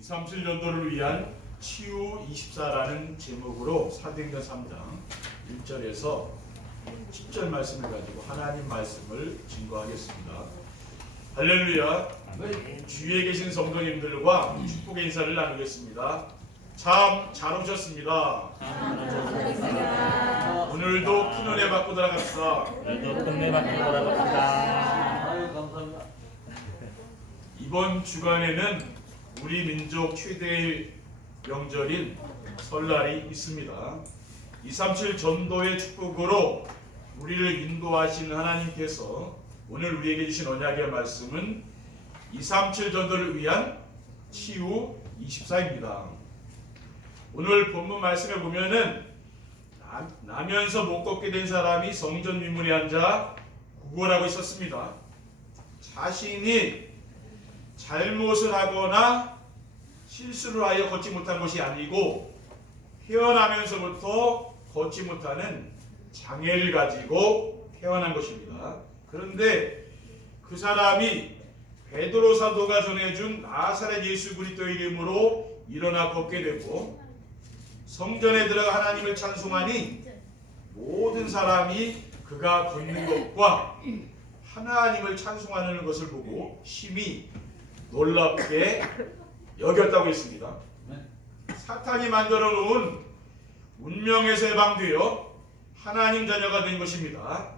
237년도를 위한 치유 24라는 제목으로 사도행전 3장 1절에서 10절 말씀을 가지고 하나님 말씀을 증거하겠습니다. 할렐루야. 주위에 계신 성도님들과 축복의 인사를 나누겠습니다. 참 잘 오셨습니다. 오늘도 큰 은혜 받고 돌아갑시다. 감사합니다. 이번 주간에는 우리 민족 최대의 명절인 설날이 있습니다. 237 전도의 축복으로 우리를 인도하시는 하나님께서 오늘 우리에게 주신 언약의 말씀은 237 전도를 위한 치유 24입니다. 오늘 본문 말씀에 보면은 나면서 못 걷게 된 사람이 성전 윗문에 앉아 구걸하고 있었습니다. 자신이 잘못을 하거나 실수를 하여 걷지 못한 것이 아니고 태어나면서부터 걷지 못하는 장애를 가지고 태어난 것입니다. 그런데 그 사람이 베드로 사도가 전해준 나사렛 예수 그리스도의 이름으로 일어나 걷게 되고 성전에 들어가 하나님을 찬송하니 모든 사람이 그가 걷는 것과 하나님을 찬송하는 것을 보고 심히 놀랍게 여겼다고 했습니다. 사탄이 만들어 놓은 운명에서 해방되어 하나님 자녀가 된 것입니다.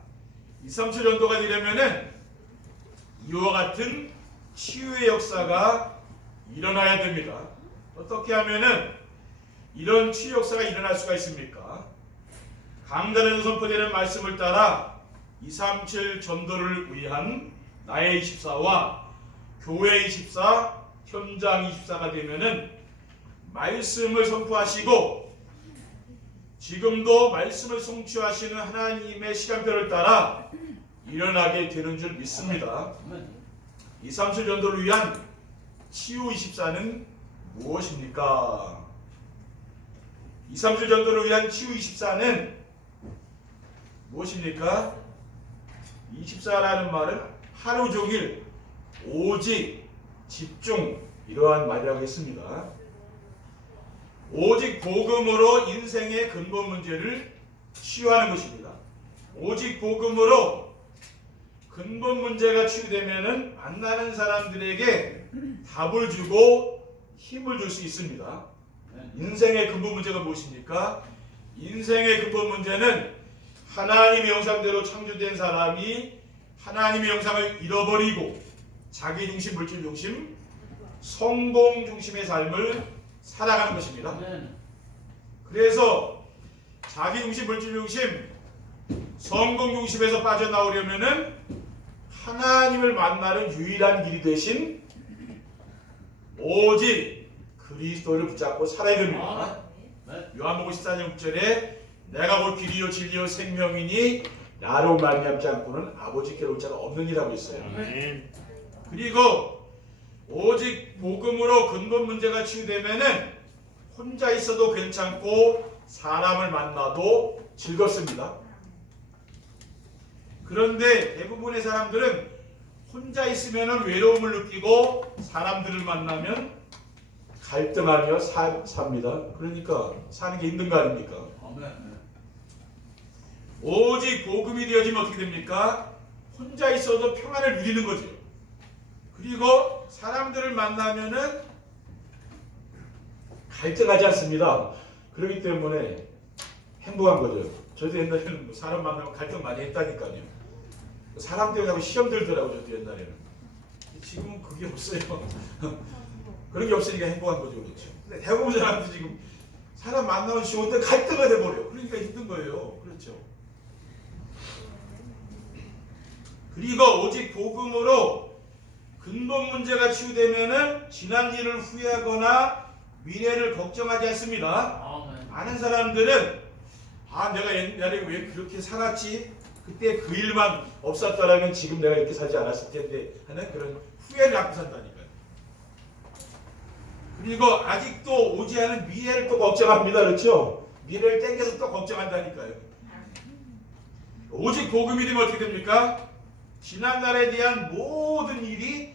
237 전도가 되려면은 이와 같은 치유의 역사가 일어나야 됩니다. 어떻게 하면은 이런 치유 역사가 일어날 수가 있습니까? 강단에서 선포되는 말씀을 따라 237 전도를 위한 나의 24와 교회 24, 현장 24가 되면은 말씀을 선포하시고 지금도 말씀을 성취하시는 하나님의 시간표를 따라 일어나게 되는 줄 믿습니다. 237 전도를 위한 치유 24는 무엇입니까? 237 전도를 위한 치유 24는 무엇입니까? 24라는 말은 하루 종일 오직 집중 이러한 말이라고 했습니다. 오직 복음으로 인생의 근본 문제를 치유하는 것입니다. 오직 복음으로 근본 문제가 치유되면은 만나는 사람들에게 답을 주고 힘을 줄 수 있습니다. 인생의 근본 문제가 무엇입니까? 인생의 근본 문제는 하나님의 형상대로 창조된 사람이 하나님의 형상을 잃어버리고 자기 중심, 물질 중심, 성공 중심의 삶을 살아가는 것입니다. 그래서 자기 중심, 물질 중심, 성공 중심에서 빠져나오려면은 하나님을 만나는 유일한 길이 되신 오직 그리스도를 붙잡고 살아야 됩니다. 요한복음 14장 6절에 내가 곧 길이요 진리요 생명이니 나로 말미암지 않고는 아버지께 올 자가 없느니라고 했어요. 그리고 오직 복음으로 근본 문제가 치유되면은 혼자 있어도 괜찮고 사람을 만나도 즐겁습니다. 그런데 대부분의 사람들은 혼자 있으면은 외로움을 느끼고 사람들을 만나면 갈등하며 삽니다. 그러니까 사는 게 힘든 거 아닙니까? 오직 복음이 되어지면 어떻게 됩니까? 혼자 있어도 평안을 누리는 거죠. 그리고 사람들을 만나면은 갈등하지 않습니다. 그렇기 때문에 행복한 거죠. 저도 옛날에는 사람 만나면 갈등 많이 했다니까요. 사람 때문에 하고 시험 들더라고요. 저도 옛날에는. 지금은 그게 없어요. 그런 게 없으니까 행복한 거죠. 그렇죠. 근데 대부분 사람들이 지금 사람 만나면 쉬운데 갈등가 돼버려요. 그러니까 힘든 거예요. 그렇죠. 그리고 오직 복음으로 근본 문제가 치유되면은 지난 일을 후회하거나 미래를 걱정하지 않습니다. 많은 사람들은 내가 옛날에 왜 그렇게 살았지? 그때 그 일만 없었더라면 지금 내가 이렇게 살지 않았을 텐데 하는 그런 후회를 갖고 산다니까요. 그리고 아직도 오지 않은 미래를 또 걱정합니다. 그렇죠? 미래를 땡겨서 또 걱정한다니까요. 오직 복음이 되면 어떻게 됩니까? 지난날에 대한 모든 일이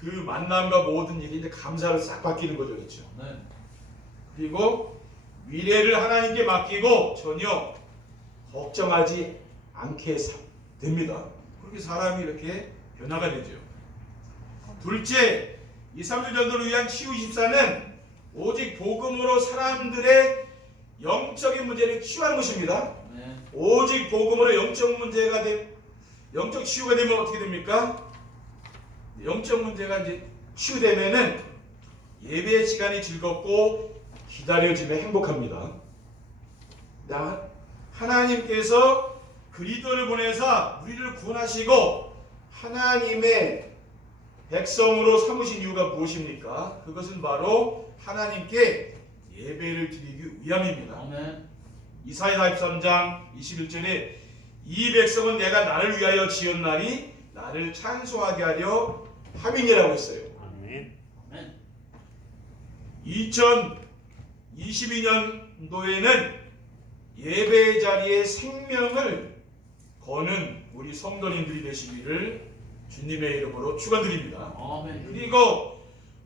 그 만남과 모든 일이 이제 감사로 싹 바뀌는 거죠. 그렇죠? 네. 그리고 미래를 하나님께 맡기고 전혀 걱정하지 않게 됩니다. 그렇게 사람이 이렇게 변화가 되죠. 둘째, 2, 3주 전도를 위한 치유 24는 오직 복음으로 사람들의 영적인 문제를 치유하는 것입니다. 네. 오직 복음으로 영적 치유가 되면 어떻게 됩니까? 영적 문제가 이제 치유되면은 예배 시간이 즐겁고 기다려지면 행복합니다. 하나님께서 그리스도를 보내사 우리를 구원하시고 하나님의 백성으로 삼으신 이유가 무엇입니까? 그것은 바로 하나님께 예배를 드리기 위함입니다. 아멘. 이사야 43장 21절에 이 백성은 내가 나를 위하여 지었나니 나를 찬송하게 하려 함이니라고 했어요. 아멘. 아멘. 2022년도에는 예배 자리에 생명을 거는 우리 성도님들이 되시기를 주님의 이름으로 축원드립니다. 아멘. 그리고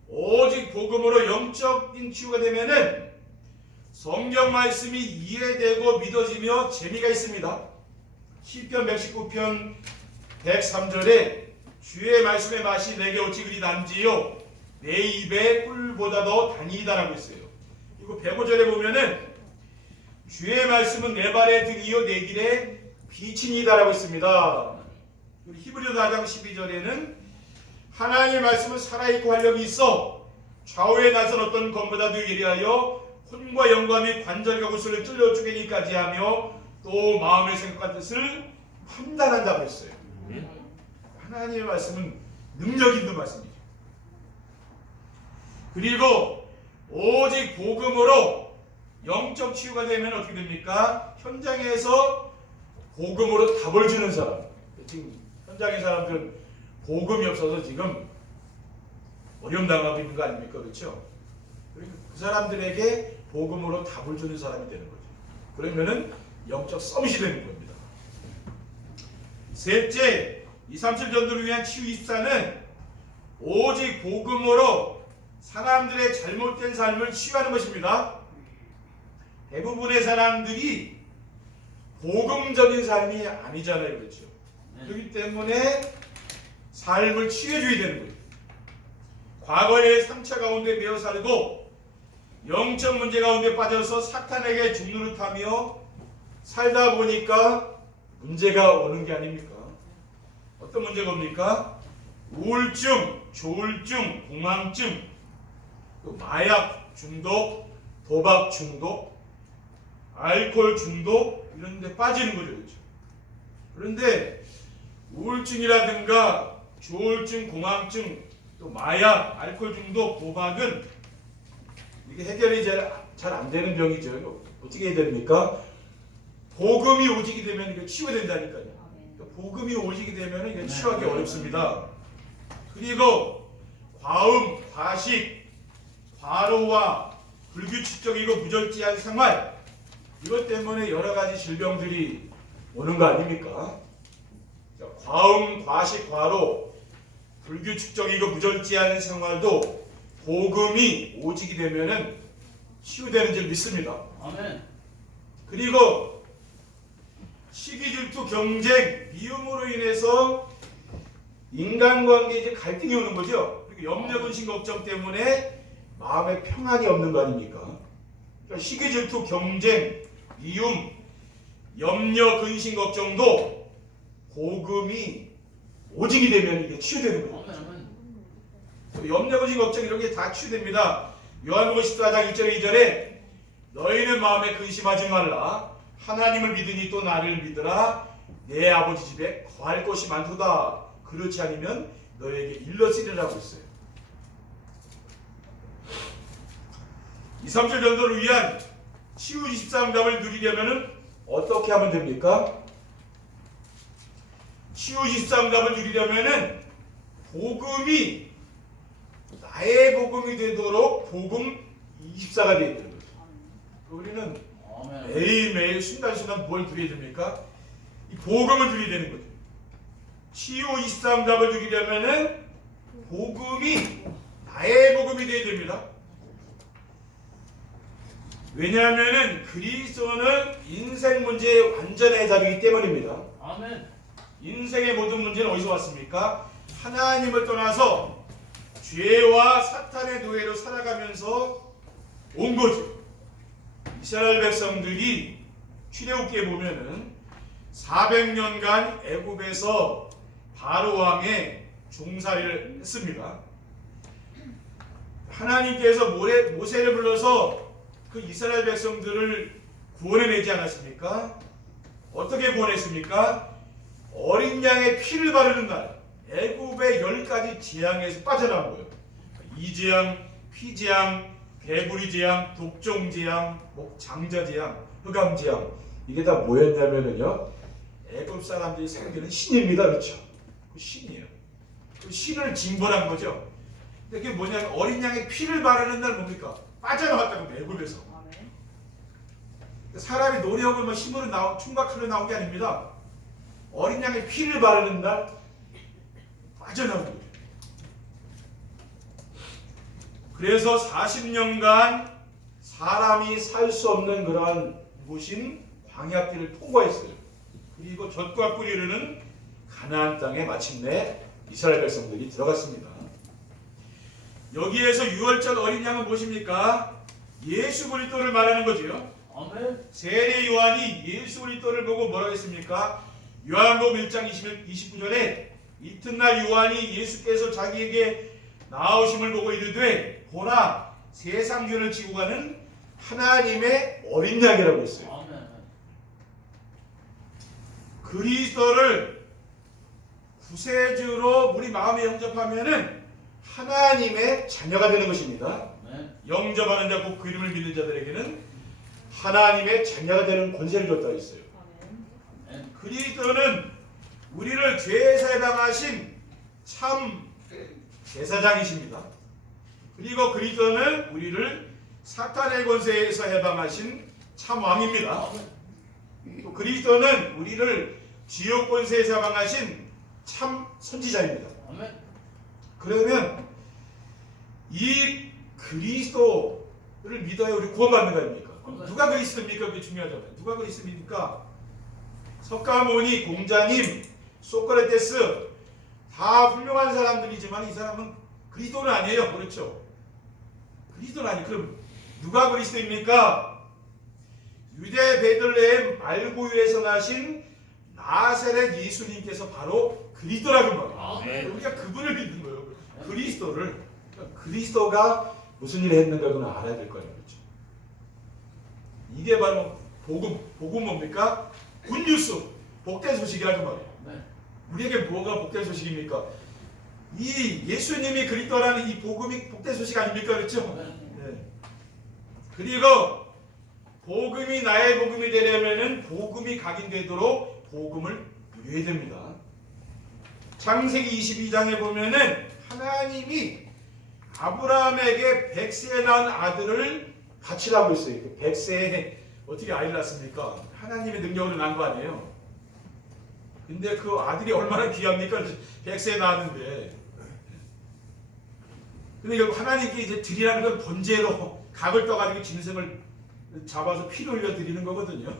오직 복음으로 영적인 치유가 되면은 성경 말씀이 이해되고 믿어지며 재미가 있습니다. 시편 119편 103절에 주의 말씀의 맛이 내게 어찌 그리 단지요 내 입에 꿀보다 더 단이다라고 했어요. 그리고 105절에 보면은 주의 말씀은 내 발의 등이요 내 길에 빛이니다라고 했습니다. 히브리서 4장 12절에는 하나님의 말씀은 살아있고 활력이 있어 좌우에 나선 어떤 검보다도 예리하여 혼과 영감이 관절과 구슬을 찔러 쪼개기까지 하며 또 마음의 생각과 뜻을 판단한다고 했어요. 하나님의 말씀은 능력 있는 말씀이죠. 그리고 오직 복음으로 영적 치유가 되면 어떻게 됩니까? 현장에서 복음으로 답을 주는 사람. 지금 현장의 사람들은 복음이 없어서 지금 어려움 당하고 있는 거 아닙니까? 그렇죠? 그러니까 그 사람들에게 복음으로 답을 주는 사람이 되는 거죠. 그러면은 영적 서밋이 되는 겁니다. 셋째, 237 전도를 위한 치유 24는 오직 복음으로 사람들의 잘못된 삶을 치유하는 것입니다. 대부분의 사람들이 복음적인 삶이 아니잖아요. 그렇죠? 그렇기 때문에 삶을 치유해줘야 되는 거예요. 과거의 상처 가운데 매여 살고 영적 문제 가운데 빠져서 사탄에게 죽노릇하며 살다 보니까 문제가 오는 게 아닙니까? 어떤 문제가 옵니까? 우울증, 조울증, 공황증, 또 마약 중독, 도박 중독, 알코올 중독 이런 데 빠지는 거죠. 그렇죠? 그런데 우울증이라든가 조울증, 공황증, 또 마약, 알코올 중독, 도박은 이게 해결이 잘 안 되는 병이죠. 어떻게 해야 됩니까? 복음이 오지게 되면 이게 치유가 된다니까요. 그러니까 복음이 오지게 되면 이게 치유하기 어렵습니다. 그리고 과음, 과식, 과로와 불규칙적이고 무절제한 생활 이것 때문에 여러 가지 질병들이 오는 거 아닙니까? 그러니까 과음, 과식, 과로, 불규칙적이고 무절제한 생활도 복음이 오지게 되면은 치유되는 줄 믿습니다. 아멘. 그리고 시기, 질투, 경쟁, 미움으로 인해서 인간관계에 이제 갈등이 오는 거죠. 그리고 염려, 근심, 걱정 때문에 마음에 평안이 없는 거 아닙니까? 그러니까 시기, 질투, 경쟁, 미움, 염려, 근심, 걱정도 복음이 오직이 되면 이게 치유되는 거예요. 염려, 근심, 걱정 이런 게 다 치유됩니다. 요한복음 14장 1절에 2절에 너희는 마음에 근심하지 말라. 하나님을 믿으니 또 나를 믿으라. 내 아버지 집에 거할 곳이 많도다. 그렇지 않으면 너에게 일러쓰리라고 했어요. 2, 3절 전도를 위한 치유 24응답을 누리려면 어떻게 하면 됩니까? 치유 24응답을 누리려면 복음이 나의 복음이 되도록 복음 24가 되어 있는 거죠. 우리는 매일매일 순간순간 뭘 누려야 됩니까? 이 복음을 누려야 되는 거죠. 치유 24응답을 누리려면 복음이 나의 복음이 되어야 됩니다. 왜냐하면 그리스도는 인생 문제의 완전한 해답이기 때문입니다. 아멘. 인생의 모든 문제는 어디서 왔습니까? 하나님을 떠나서 죄와 사탄의 노예로 살아가면서 온 거죠. 이스라엘 백성들이 출애굽기에 보면은 400년간 애굽에서 바로 왕의 종살이를 했습니다. 하나님께서 모세를 불러서 그 이스라엘 백성들을 구원해내지 않았습니까? 어떻게 구원했습니까? 어린 양의 피를 바르는 날 애굽의 10가지 재앙에서 빠져나온 거예요. 이재앙, 피재앙, 개구리 재앙, 독종 재앙, 장자 재앙, 흑암 재앙. 이게 다 뭐였냐면요, 애굽 사람들이 섬기는 신입니다. 그렇죠? 그 신이에요. 그 신을 징벌한 거죠. 근데 그게 뭐냐면 어린 양의 피를 바르는 날 뭡니까? 빠져나왔다고 애굽에서. 사람이 노력을 힘으로 충박하려 나온 게 아닙니다. 어린 양의 피를 바르는 날 빠져나온 거예요. 그래서 40년간 사람이 살 수 없는 그러한 곳인 광야길을 통과했어요. 그리고 젖과 꿀이 흐르는 가나안 땅에 마침내 이스라엘 백성들이 들어갔습니다. 여기에서 유월절 어린 양은 무엇입니까? 예수 그리스도를 말하는 거지요. 아멘. 세례 요한이 예수 그리스도를 보고 뭐라고 했습니까? 요한복음 1장 29절에 이튿날 요한이 예수께서 자기에게 나오심을 보고 이르되 보라 세상 죄를 지고 가는 하나님의 어린 양이라고 했어요. 아멘. 그리스도를 구세주로 우리 마음에 영접하면은 하나님의 자녀가 되는 것입니다. 아멘. 영접하는 자 곧 그 이름을 믿는 자들에게는 하나님의 자녀가 되는 권세를 줬다고 했어요. 아멘. 그리스도는 우리를 죄에서 해방하신 참 제사장이십니다. 그리고 그리스도는 우리를 사탄의 권세에서 해방하신 참 왕입니다. 또 그리스도는 우리를 지옥 권세에서 해방하신 참 선지자입니다. 아멘. 그러면 이 그리스도를 믿어야 우리 구원받는 거 아닙니까? 그럼 누가 그리스도입니까? 그게 중요하잖아요. 누가 그리스도입니까? 석가모니, 공자님, 소크라테스 다 훌륭한 사람들이지만 이 사람은 그리스도는 아니에요. 그렇죠? 그리스도는 아니에요. 그럼 누가 그리스도입니까? 유대 베들레헴 말고유에서 나신 나사렛 예수님께서 바로 그리스도라는 거예요. 아멘. 우리가 그분을 믿는 거예요. 그리스도를. 그러니까 그리스도가 무슨 일을 했는가 그건 알아야 될 거예요. 그렇죠? 이게 바로 복음 뭡니까? 굿뉴스, 복된 소식이라는 말이에요. 네. 우리에게 뭐가 복된 소식입니까? 이 예수님이 그리스도라는 이 복음이 복된 소식 아닙니까? 그렇죠? 네. 그리고 복음이 나의 복음이 되려면은 복음이 각인되도록 복음을 누려야 됩니다. 창세기 22장에 보면은 하나님이 아브라함에게 100세에 낳은 아들을 바치라고 했어요. 100세에 어떻게 아이를 낳습니까? 하나님의 능력으로 낳은 거 아니에요. 근데 그 아들이 얼마나 귀합니까? 100세에 낳았는데. 근데 결국 하나님께 이제 드리라는 건 번제로 각을 떠가지고 짐승을 잡아서 피를 흘려 드리는 거거든요.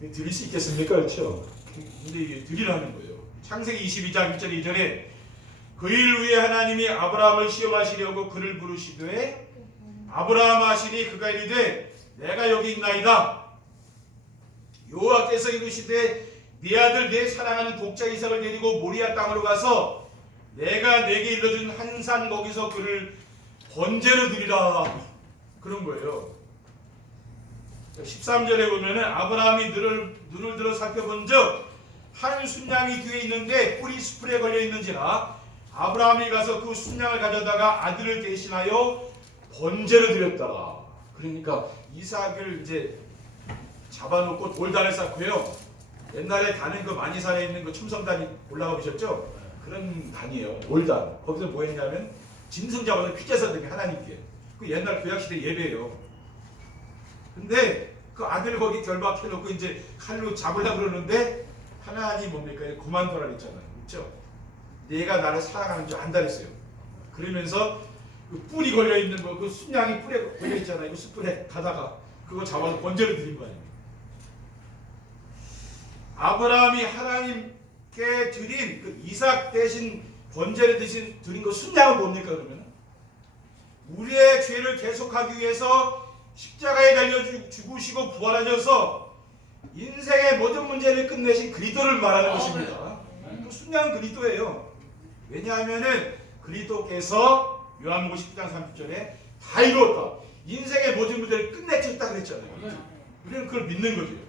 드릴 수 있겠습니까? 그렇죠? 근데 이게 드리라는 거예요. 창세기 22장 1절 2절에 그 일 후에 하나님이 아브라함을 시험하시려고 그를 부르시되 아브라함 하시니 그가 이르되 내가 여기 있나이다. 여호와께서 이르시되 네 아들 내 사랑하는 독자 이삭을 데리고 모리아 땅으로 가서 내가 내게 일러준 한 산 거기서 그를 번제로 드리라. 그런 거예요. 13절에 보면은 아브라함이 눈을 들어 살펴본즉 한 순양이 뒤에 있는데 뿔이 수풀에 걸려 있는지라 아브라함이 가서 그 순양을 가져다가 아들을 대신하여 번제로 드렸다. 그러니까 이삭을 이제 잡아놓고 돌단을 쌓고요. 옛날에 단은 그 마니산에 있는 그 첨성단이 올라가 보셨죠? 그런 단이에요. 돌단. 거기서 뭐 했냐면 짐승 잡아서 피제사 드린 하나님께. 그 옛날 구약시대 예배예요. 근데 그 아들 거기 결박해놓고 이제 칼로 잡으려고 그러는데 하나님 뭡니까? 그만둬라 했잖아요. 그렇죠? 내가 나를 사랑하는 줄 안다 그랬어요. 그러면서 그 뿔이 걸려 있는 거, 그 순양이 뿔에 걸려 있잖아요. 그 숯불에 가다가 그거 잡아서 번제를 드린 거 아니에요. 아브라함이 하나님께 드린 그 이삭 대신 번제를 드린 그 순양은 뭡니까 그러면? 우리의 죄를 계속하기 위해서 십자가에 달려 죽으시고 부활하셔서 인생의 모든 문제를 끝내신 그리스도를 말하는 것입니다. 그 순양 그리스도예요. 왜냐하면은 그리스도께서 요한복음 10장 30절에 다 이루었다. 인생의 모든 문제를 끝내줬다 그랬잖아요. 우리는 그걸 믿는 거죠.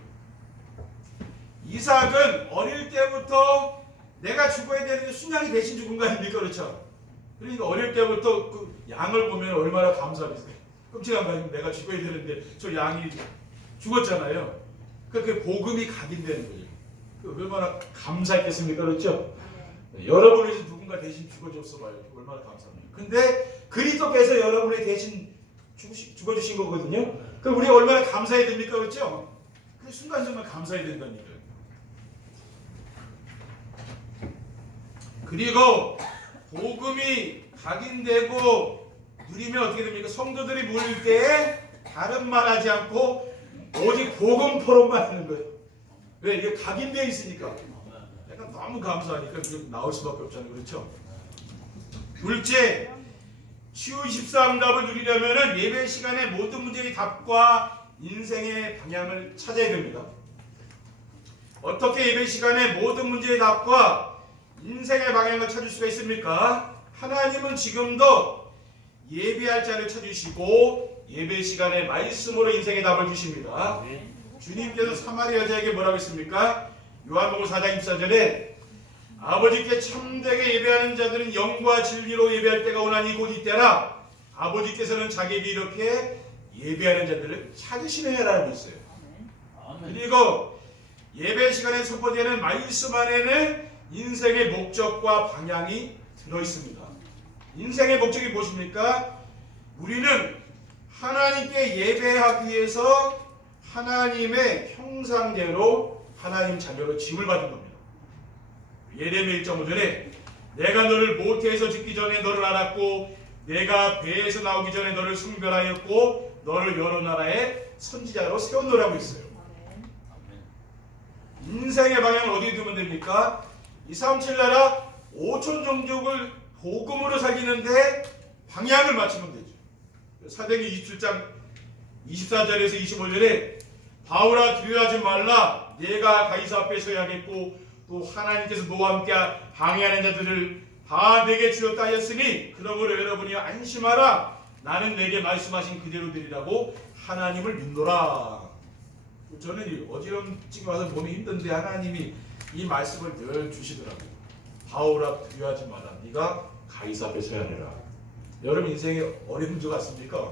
이삭은 어릴 때부터 내가 죽어야 되는데 순양이 대신 죽은 거 아닙니까? 그렇죠? 그러니까 어릴 때부터 그 양을 보면 얼마나 감사했어요. 끔찍한 거 아니면 내가 죽어야 되는데 저 양이 죽었잖아요. 그 복음이 각인되는 거예요. 그 얼마나 감사했겠습니까? 그렇죠? 여러분을 위해서 누군가 대신 죽어줬어 봐요. 얼마나 감사합니까? 근데 그리스도께서 여러분의 대신 죽어주신 거거든요. 그럼 우리가 얼마나 감사해야 됩니까? 그렇죠? 그 순간순간 감사해야 된다니까요. 그리고 복음이 각인되고 누리면 어떻게 됩니까? 성도들이 모일 때에 다른 말 하지 않고 오직 복음 토론만 하는 거예요. 왜? 이게 각인되어 있으니까. 약간 너무 감사하니까 나올 수밖에 없잖아요. 그렇죠? 둘째, 치유 24응답을 누리려면 예배 시간에 모든 문제의 답과 인생의 방향을 찾아야 됩니다. 어떻게 예배 시간에 모든 문제의 답과 인생의 방향을 찾을 수가 있습니까? 하나님은 지금도 예배할 자를 찾으시고 예배 시간에 말씀으로 인생의 답을 주십니다. 주님께서 사마리아 여자에게 뭐라고 했습니까? 요한복음 4장 24절에 아버지께 참되게 예배하는 자들은 영과 진리로 예배할 때가 오나니 곧 이때라. 아버지께서는 자기에게 이렇게 예배하는 자들을 찾으시느냐라고 했어요. 그리고 예배 시간에 선포되는 말씀 안에는 인생의 목적과 방향이 들어있습니다. 인생의 목적이 무엇입니까? 우리는 하나님께 예배하기 위해서 하나님의 형상대로 하나님 자녀로 짐을 받은 겁니다. 예레미야 1.5절에 내가 너를 모태에서 짓기 전에 너를 알았고 내가 배에서 나오기 전에 너를 성별하였고 너를 여러 나라의 선지자로 세웠노라고 했어요. 인생의 방향을 어디에 두면 됩니까? 237 나라 5천 종족을 복음으로 살리는데 방향을 맞추면 되죠. 사도행전 27장 24절에서 25절에 바울아 두려워하지 말라. 내가 가이사 앞에 서야겠고 또 하나님께서 너와 함께 방해하는 자들을 다 내게 주었다 하였으니 그러므로 여러분이 안심하라. 나는 내게 말씀하신 그대로 되리라고 하나님을 믿노라. 저는 어지럼증이 와서 몸이 힘든데 하나님이 이 말씀을 늘 주시더라고요. 바울아 두려워하지 마라. 네가 가이사 앞에 서야 되라. 여러분 인생에 어려운 문제가 있습니까?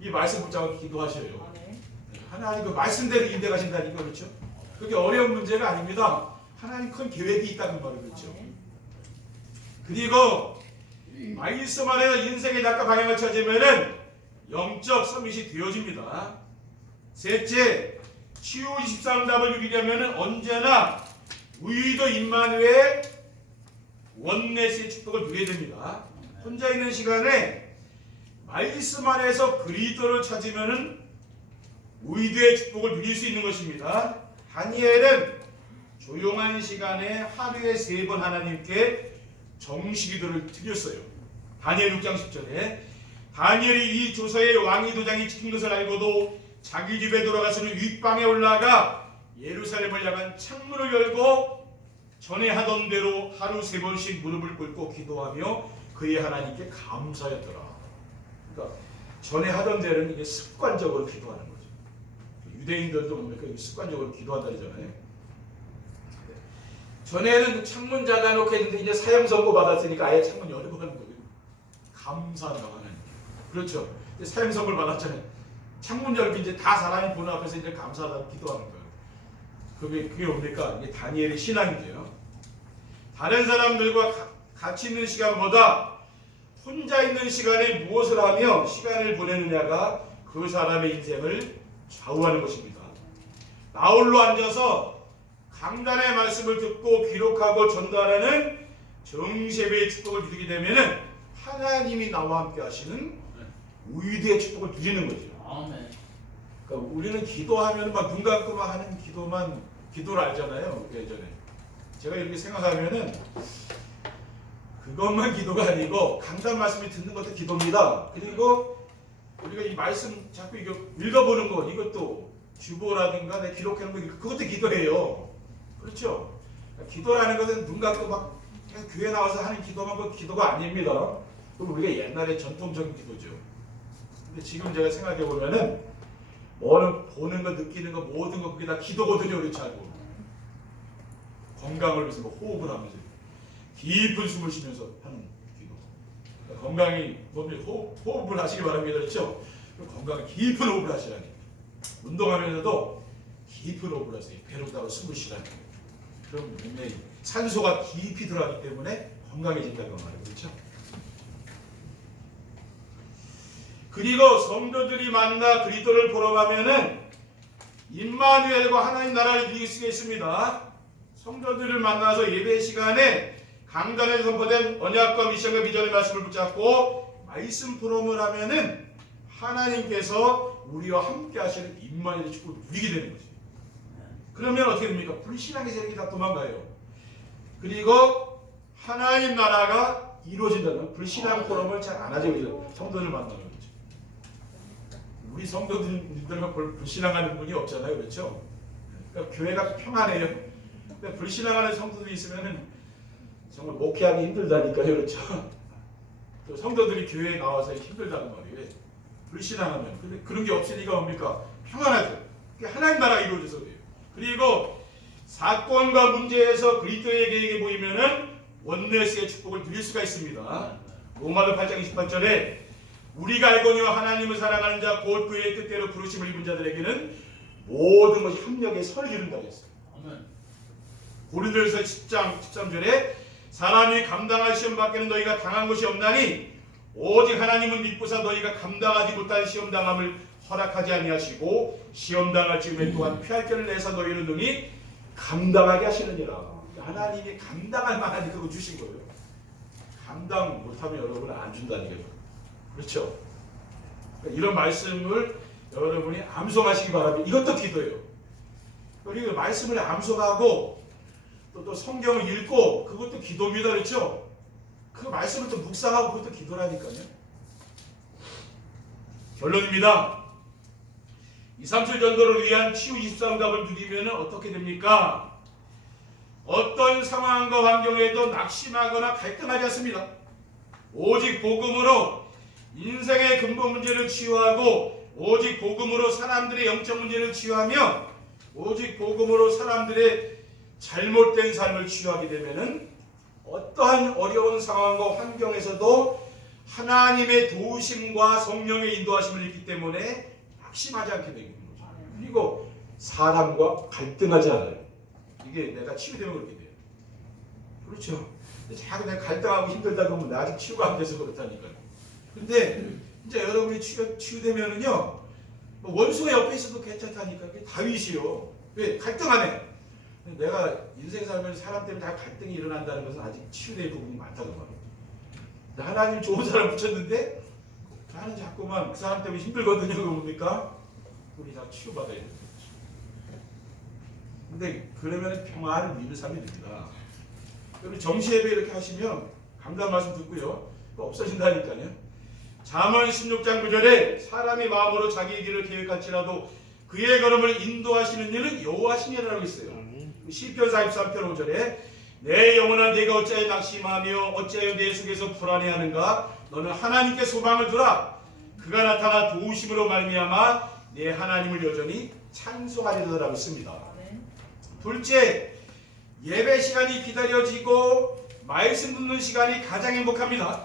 이 말씀 붙잡고 기도하셔요. 하나님 그 말씀대로 인대 가신다니까. 그렇죠? 그게 어려운 문제가 아닙니다. 하나님 큰 계획이 있다는 말이죠. 그렇죠? 그리고 말씀 안에서 인생의 낙과 방향을 찾으면은 영적 서밋이 되어집니다. 셋째, 치유 24응답을 누리려면은 언제나 우유도 임마누엘 원내스의 축복을 누려야 됩니다. 혼자 있는 시간에 말씀 안에서 그리스도를 찾으면은 우유도의 축복을 누릴 수 있는 것입니다. 다니엘은 조용한 시간에 하루에 3번 하나님께 정식기도를 드렸어요. 다니엘 6장 10절에 다니엘이 이 조서의 왕위 도장이 찍힌 것을 알고도 자기 집에 돌아가서는 윗방에 올라가 예루살렘을 향한 창문을 열고 전에 하던 대로 하루 3번씩 무릎을 꿇고 기도하며 그의 하나님께 감사했더라. 그러니까 전에 하던 대로는 이게 습관적으로 기도하는 거죠. 유대인들도 뭡니까? 습관적으로 기도한다잖아요. 전에는 창문 닫아놓고 했는데 이제 사형 선고 받았으니까 아예 창문 열고 가는 거예요. 감사한다고 하는. 그렇죠. 사형 선고를 받았잖아요. 창문 열고 이제 다 사람이 보는 앞에서 이제 감사하다고 기도하는 거예요. 그게 뭡니까? 이게 다니엘의 신앙이죠. 다른 사람들과 같이 있는 시간보다 혼자 있는 시간에 무엇을 하며 시간을 보내느냐가 그 사람의 인생을 좌우하는 것입니다. 나홀로 앉아서 강단의 말씀을 듣고 기록하고 전달하는 정세배의 축복을 누리게 되면은 하나님이 나와 함께 하시는 위대의 축복을 누리는 거죠. 아멘. 그러니까 우리는 기도하면 막 눈 감고만 하는 기도를 알잖아요. 예전에 제가 이렇게 생각하면은 그것만 기도가 아니고 강단 말씀이 듣는 것도 기도입니다. 그리고 우리가 이 말씀 자꾸 이거 읽어보는 것 이것도 주보라든가 내 기록하는 거 그것도 기도예요. 그렇죠? 그러니까 기도라는 것은 눈 감고 막 그냥 교회 나와서 하는 기도만 그 기도가 아닙니다. 그럼 우리가 옛날에 전통적인 기도죠. 근데 지금 제가 생각해 보면은 뭐는 보는 거 느끼는 거 모든 거 그게 다 기도거든요. 그렇지 않고 건강을 위해서 뭐 호흡을 하면서 깊은 숨을 쉬면서 하는 기도. 그러니까 건강히 몸에 호흡을 하시기 바랍니다. 그렇죠? 건강에 깊은 호흡을 하시라니. 운동하면서도 깊은 호흡을 하세요. 배로다가 숨을 쉬라니. 그럼 몸에 산소가 깊이 들어가기 때문에 건강해진다는 말이에요. 그렇죠? 그리고 성도들이 만나 그리스도를 보러 가면은 임마누엘과 하나님 나라를 이길 수가 있습니다. 성도들을 만나서 예배 시간에 강단에 선포된 언약과 미션과 비전의 말씀을 붙잡고 말씀 포럼을 하면은 하나님께서 우리와 함께 하시는 임마누엘의 축복을 누리게 되는 거죠. 그러면 어떻게 됩니까? 불신앙의 세력이 다 도망가요. 그리고 하나님 나라가 이루어진다는 불신앙 포럼을 잘 안 하죠. 성도들 만나는 거죠. 우리 성도들만 불신앙하는 분이 없잖아요. 그렇죠? 그러니까 교회가 평안해요. 근데 불신앙하는 성도들이 있으면은 정말 목회하기 힘들다니까요. 그렇죠? 또 성도들이 교회에 나와서 힘들다는 말이에요. 불신앙하면. 근데 그런 게 없으니까 뭡니까? 평안하죠. 그게 하나님 나라가 이루어져서 그래요. 그리고 사건과 문제에서 그리스도의 계획에 보이면은 원네스의 축복을 누릴 수가 있습니다. 로마서 8장 28절에 우리가 알거니와 하나님을 사랑하는 자 곧 그의 뜻대로 부르심을 입은 자들에게는 모든 것이 합력에 선을 이룬다고 했어요. 고린도전서 10장 13절에 사람이 감당할 시험 밖에는 너희가 당한 것이 없나니 오직 하나님은 믿고사 너희가 감당하지 못할 시험 당함을 허락하지 아니하시고 시험 당할 즈음에 또한 피할 길을 내서 너희를 능히 감당하게 하시느니라. 하나님이 감당할 만한 그거 주신 거예요. 감당 못하면 여러분 안 준다니까요. 그렇죠? 그러니까 이런 말씀을 여러분이 암송하시기 바랍니다. 이것도 기도예요. 그리고 말씀을 암송하고 또 성경을 읽고 그것도 기도입니다. 그렇죠? 그 말씀을 또 묵상하고 그것도 기도라니까요. 결론입니다. 2, 3주 전도를 위한 치유 23답을 누리면 어떻게 됩니까? 어떤 상황과 환경에도 낙심하거나 갈등하지 않습니다. 오직 복음으로 인생의 근본 문제를 치유하고 오직 복음으로 사람들의 영적 문제를 치유하며 오직 복음으로 사람들의 잘못된 삶을 치유하게 되면은 어떠한 어려운 상황과 환경에서도 하나님의 도우심과 성령의 인도하심을 있기 때문에 낙심하지 않게 되는 거죠. 그리고 사람과 갈등하지 않아요. 이게 내가 치유되면 그렇게 돼요. 그렇죠. 자꾸 내가 갈등하고 힘들다 그러면 나 아직 치유가 안 돼서 그렇다니까요. 근데 이제 여러분이 치유되면은요, 원수가 옆에 있어도 괜찮다니까. 그게 다윗이요. 왜? 갈등하네. 내가 인생 살면서 사람 때문에 다 갈등이 일어난다는 것은 아직 치유될 부분이 많다고 말해요. 하나님 좋은 사람 붙였는데 나는 자꾸만 그 사람 때문에 힘들거든요. 그거 뭡니까? 우리 다 치유받아야 돼요. 근데 그러면 평안을 누리는 삶이 됩니다. 여러분 정시예배 이렇게 하시면 감당 말씀 듣고요. 없어진다니까요. 잠언 16장 9절에 사람이 마음으로 자기의 길을 계획할지라도 그의 걸음을 인도하시는 이는 여호와시니라고 있어요. 시편 43편 5절에 내 영혼아 내가 어찌하여 낙심하며 어찌하여 내 속에서 불안해하는가 너는 하나님께 소망을 두라. 그가 나타나 도우심으로 말미암아 내 하나님을 여전히 찬송하리라고 있습니다. 둘째, 예배 시간이 기다려지고 말씀 듣는 시간이 가장 행복합니다.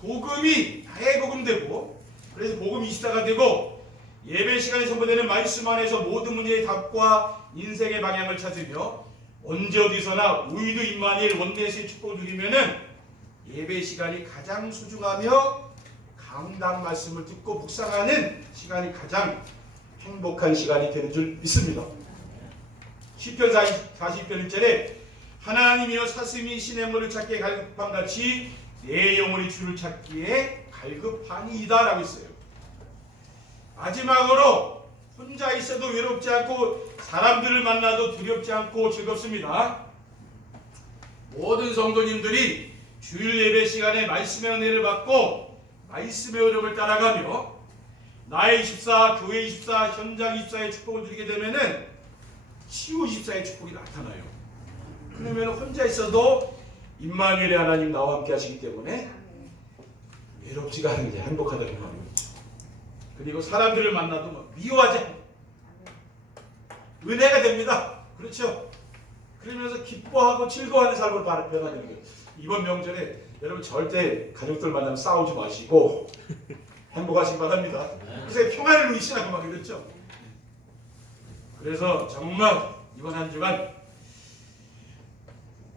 복음이 나의 복음 되고 그래서 복음 24가 되고 예배 시간에 선포되는 말씀 안에서 모든 문제의 답과 인생의 방향을 찾으며 언제 어디서나 우리도 임마누엘 원내스의 축복을 누리면은 예배 시간이 가장 소중하며 강단 말씀을 듣고 묵상하는 시간이 가장 행복한 시간이 되는 줄 믿습니다. 시편 40편 1절에 하나님이여 사슴이 시냇물을 찾기에 갈급한 같이 내 영혼이 주를 찾기에 갈급하니이다 라고 했어요. 마지막으로 혼자 있어도 외롭지 않고 사람들을 만나도 두렵지 않고 즐겁습니다. 모든 성도님들이 주일 예배 시간에 말씀의 은혜를 받고 말씀의 흐름을 따라가며 나의 24, 교회 24, 현장 24의 축복을 누리게 되면은 치유 24의 축복이 나타나요. 그러면 혼자 있어도 임마누엘의 하나님 나와 함께 하시기 때문에 외롭지가 않은 게 행복하다는 말이에요. 그리고 사람들을 만나도 뭐 미워하지 않고 은혜가 됩니다. 그렇죠? 그러면서 기뻐하고 즐거워하는 삶으로 변화되는 거예요. 이번 명절에 여러분 절대 가족들 만나면 싸우지 마시고 행복하시기 바랍니다. 그래서 평안을 누리시라고 막 그랬죠. 그래서 정말 이번 한 주간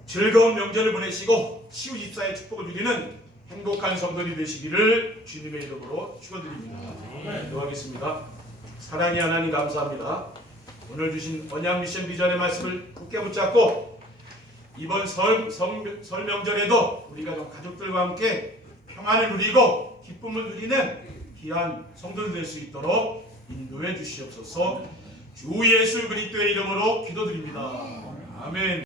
즐거운 명절을 보내시고 치유 24의 축복을 누리는 행복한 성도들이 되시기를 주님의 이름으로 축원드립니다. 기도하겠습니다. 사랑의 하나님 감사합니다. 오늘 주신 언약 미션 비전의 말씀을 굳게 붙잡고 이번 설 명절에도 우리가 가족들과 함께 평안을 누리고 기쁨을 누리는 귀한 성도들 될 수 있도록 인도해 주시옵소서. 주 예수 그리스도의 이름으로 기도드립니다. 아멘.